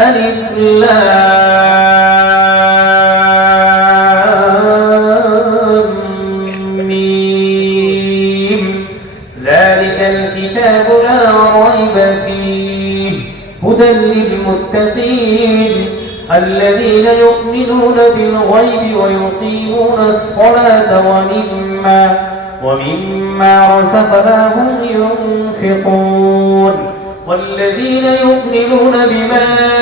ألف لام ذلك الكتاب لا ريب فيه. هدى للمتقين. الذين يؤمنون بالغيب ويقيمون الصلاة ومما ومما رزقناهم ينفقون. والذين يؤمنون بما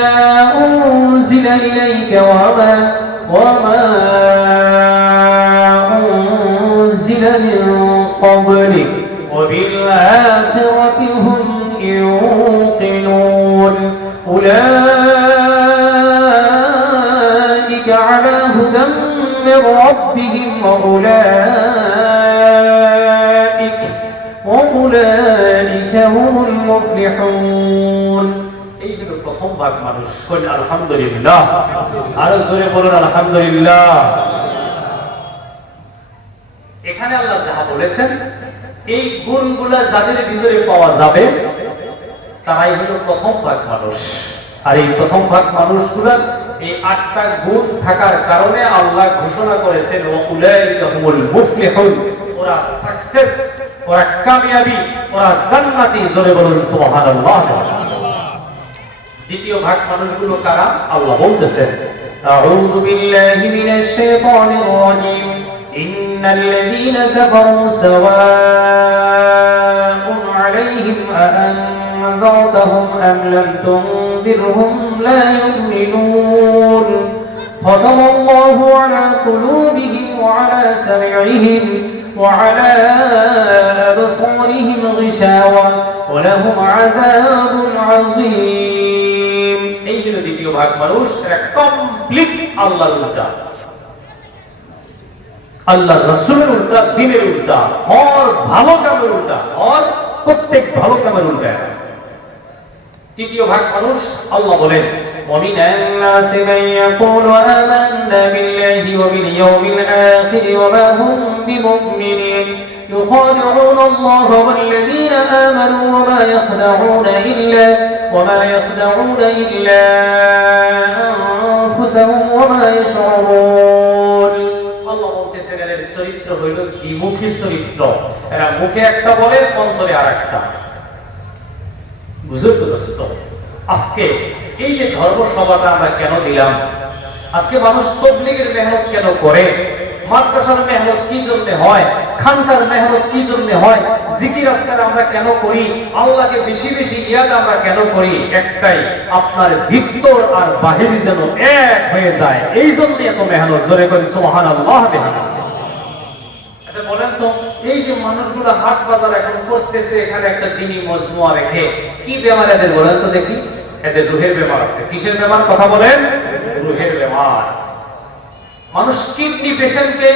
أنزل إليك وما وما أنزل من قبلك وبالآخرة هم يوقنون. أولئك على هدى من ربهم وأولئك وأولئك هم المفلحون. এই আলহামদুলিল্লাহ। আরও জোরে বলুন, আলহামদুলিল্লাহ। এখানে আল্লাহ যাহা বলেছেন, এই গুণগুলা যাদের ভিতরে পাওয়া যাবে, তারাই হলো প্রথম ভাগ মানুষ। আর এই প্রথম ভাগ এই আটটা গুণ থাকার কারণে আল্লাহ ঘোষণা করেছেন ওরা সাকসেস ওরা কামিয়াবি, ওরা জান্নাতি, জোরে বলুন, সুবহানাল্লাহ। দ্বিতীয় ভাগ মানুষগুলো কারা আল্লাহ বলতেছেন أعوذ بالله من الشيطان الرجيم إن الذين كفروا سواء عليهم أأنذرتهم أم لم تنذرهم لا يؤمنون ختم الله على قلوبهم وعلى سمعهم وعلى أبصارهم غشاوة ولهم عذاب عظيم এই হলো দ্বিতীয় ভাগ মানুষ এরা কমপ্লিট আল্লাহর উল্টা আল্লাহ রসুলের উল্টা দিনের উল্টা হর ভালো কামের উল্টা হর প্রত্যেক ভালো কামের উল্টা তৃতীয় ভাগ মানুষ আল্লাহ বলেন ومن الناس من يقول آمنا بالله وباليوم الآخر وما هم بمؤمنين يخادعون الله والذين آمنوا وما يخدعون إلا وما يخدعون إلا أنفسهم وما يشعرون আল্লাহ বলতেছেন এদের চরিত্র হইল দ্বিমুখী চরিত্র এরা মুখে একটা বলে অন্তরে আর একটা বুঝতে দোস্ত আজকে এই যে ধর্ম সভাটা আমরা কেন দিলাম আজকে মানুষ তবলিগের মেহনত কেন করে মাদ্রাসার মেহনত কি জন্য হয় খানকার মেহনত কি জন্য হয়? জিকির আজকার আমরা কেন করি? আল্লাহকে বেশি বেশি ইয়াদ আমরা কেন করি? একটাই, আপনার ভিতর আর বাহির যেন এক হয়ে যায়। এই জন্য এত মেহনত। জোরে করি সোহান আল্লাহ আচ্ছা বলেন তো, এই যে মানুষগুলো হাট বাজার এখন করতেছে, এখানে একটা দিনী মজমুয়া রেখে, কি বেমার এদের? বলেন তো দেখি। এদের রুহের বেমার আছে। কিসের বেমার কথা বলেন। রুহের বেমার মানুষ কিডনি পেশেন্টকে